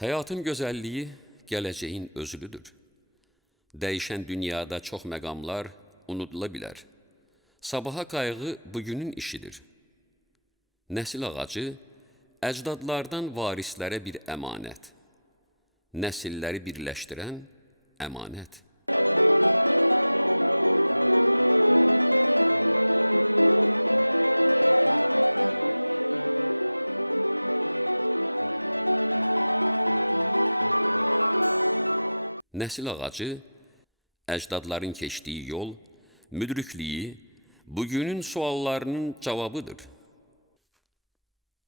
Həyatın gözəlliyi gələcəyin özülüdür. Dəyişən dünyada çox məqamlar unudula bilər. Sabaha qayğı bugünün işidir. Nəsil ağacı əcdadlardan varislərə bir əmanət. Nəsilləri birləşdirən əmanət. Nəsil ağacı əcdadların keçdiyi yol, müdrikliyi, bugünün suallarının cavabıdır.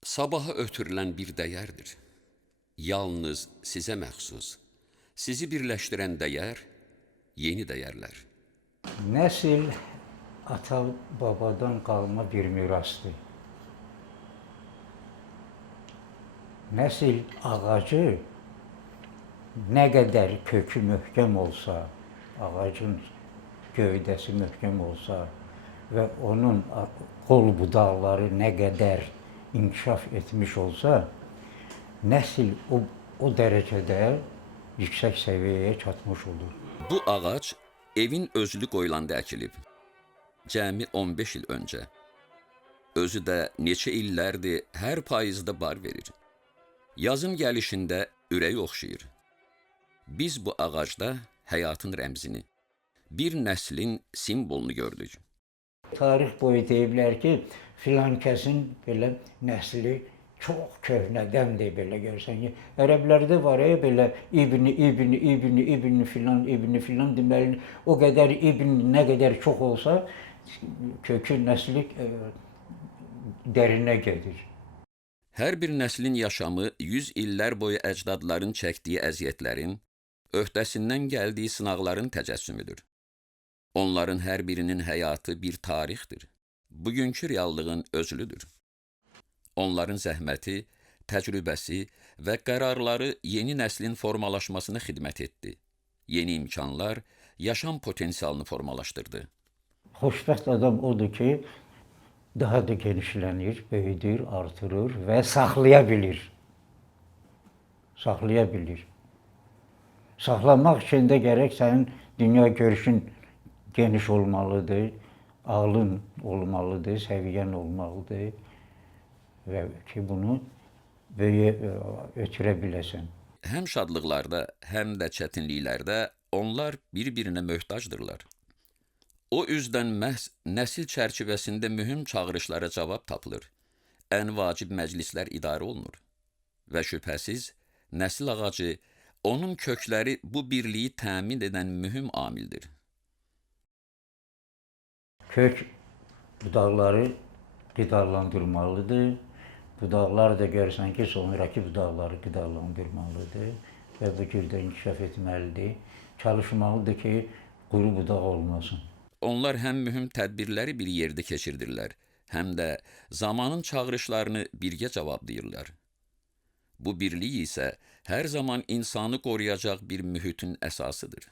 Sabaha ötürülən bir dəyərdir. Yalnız sizə məxsus. Sizi birləşdirən dəyər, yeni dəyərlər. Nəsil ata-babadan qalma bir mirasdır. Nəsil ağacı nə qədər kökü möhkəm olsa, ağacın gövdəsi möhkəm olsa və onun qol budaqları nə qədər inkişaf etmiş olsa, nəsil o dərəcədə yüksək səviyyəyə çatmış olur. Bu ağac evin özlü qoyulanda əkilib. Cəmi 15 il öncə. Özü də neçə illərdir hər payızda bar verir. Yazın gəlişində ürək oxşayır. Biz bu ağacda həyatın rəmzini, bir nəslin simvolunu gördük. Tarix boyu deyiblər ki, filan kəsin belə nəsli çox köhnədəndir, belə görsən ki, ərəblərdə var belə ibni filan deməli, o qədər ibn nə qədər çox olsa, kökü nəsli dərinə gedir. Hər bir nəslin yaşamı 100 illər boyu əcdadların çəkdiyi əziyyətlərin, öhdəsindən gəldiyi sınaqların təcəssümüdür. Onların hər birinin həyatı bir tarixdir. Bugünkü reallığın özlüdür. Onların zəhməti, təcrübəsi və qərarları yeni nəslin formalaşmasına xidmət etdi. Yeni imkanlar, yaşam potensialını formalaşdırdı. Xoşbəxt adam odur ki, daha da genişlənir, böyüdür, artırır və saxlaya bilir. Saxlaya bilir. Saxlamaq üçün də gərək sənin dünya görüşün geniş olmalıdır, ağlın olmalıdır, səviyyən olmalıdır və ki, bunu böyüyə ötürə biləsən. Həm şadlıqlarda, həm də çətinliklərdə onlar bir-birinə möhtacdırlar. O üzdən məhz nəsil çərçivəsində mühüm çağırışlara cavab tapılır. Ən vacib məclislər idarə olunur. Və şübhəsiz, nəsil ağacı, onun kökləri bu birliyi təmin edən mühüm amildir. Kök budaqları qidalandırmalıdır. Budaqlar da görsən ki, sonraki budaqları qidalandırmalıdır və bu cürdə inkişaf etməlidir. Çalışmalıdır ki, quru budaq olmasın. Onlar həm mühüm tədbirləri bir yerdə keçirdirlər, həm də zamanın çağırışlarını birgə cavablayırlar. Bu birlik isə hər zaman insanı qoruyacaq bir mühitin əsasıdır.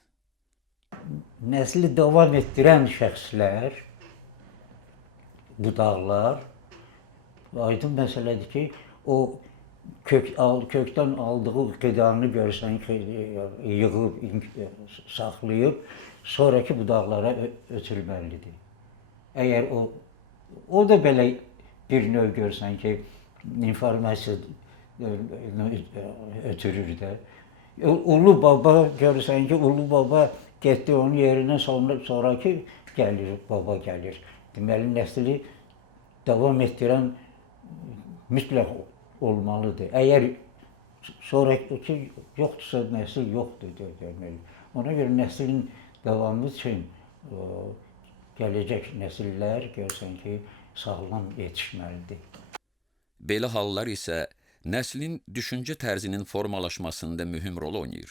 Nəsli davam etdirən şəxslər, budaqlar, aydın məsələdir ki, o kökdən aldığı qidanı görsən ki, yığıb, saxlayıb, sonraki budaqlara ötürülməlidir. Əgər o da belə bir növ görsən ki, informasiya ötürür də. Ulu baba görsən ki, ulu baba getdi onun yerinə sonraki gəlir, baba gəlir. Deməli, nəsli davam etdirən mütləq olmalıdır. Əgər sonraki yoxdursa, nəsil yoxdur deməli. Ona görə nəslin davamı üçün gələcək nəsillər görsən ki, sağlam yetişməlidir. Belə hallar isə nəslin düşüncə tərzinin formalaşmasında mühüm rol oynayır.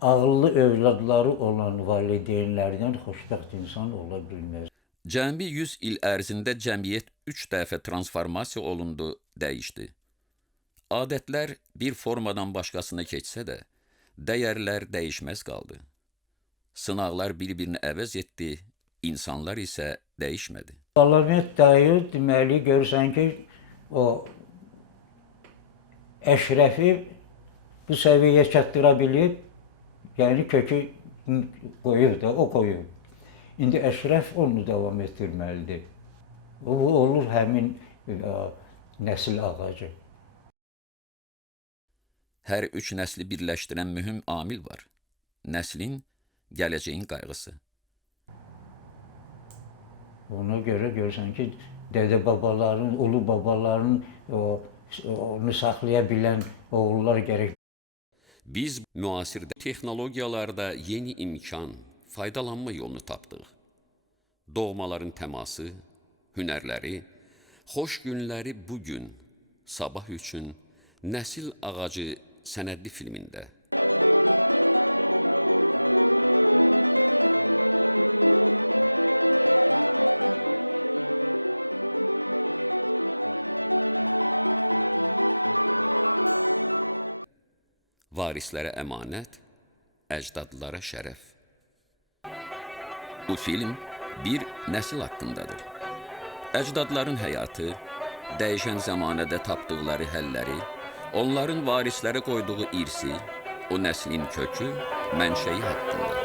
Ağıllı övladları olan valideynlərdən xoşbəxt insan ola bilməz. Cəmi 100 il ərzində cəmiyyət 3 dəfə transformasiya olundu, dəyişdi. Adətlər bir formadan başqasına keçsə də, dəyərlər dəyişməz qaldı. Sınaqlar bir-birini əvəz etdi, insanlar isə dəyişmədi. Alamet dayı deməli görürsən ki, o Əşrəfi bu səviyyəyə çatdıra bilib, yəni kökü qoyub da, o qoyub. İndi Əşrəf onu davam etdirməlidir. O olur həmin nəsil ağacı. Hər üç nəsli birləşdirən mühüm amil var. Nəslin, gələcəyin qayğısı. Ona görə görürsən ki, dədə-babaların, ulu babaların onu saxlaya bilən oğullar gərək. Biz müasir texnologiyalarda yeni imkan, faydalanma yolunu tapdıq. Doğmaların təması, hünərləri, xoş günləri bugün, sabah üçün Nəsil ağacı sənədli filmində. Varislərə əmanət, əcdadlara şərəf. Bu film bir nəsil haqqındadır. Əcdadların həyatı, dəyişən zəmanədə tapdıqları həlləri, onların varislərə qoyduğu irsi, o nəslin kökü, mənşəyi haqqında.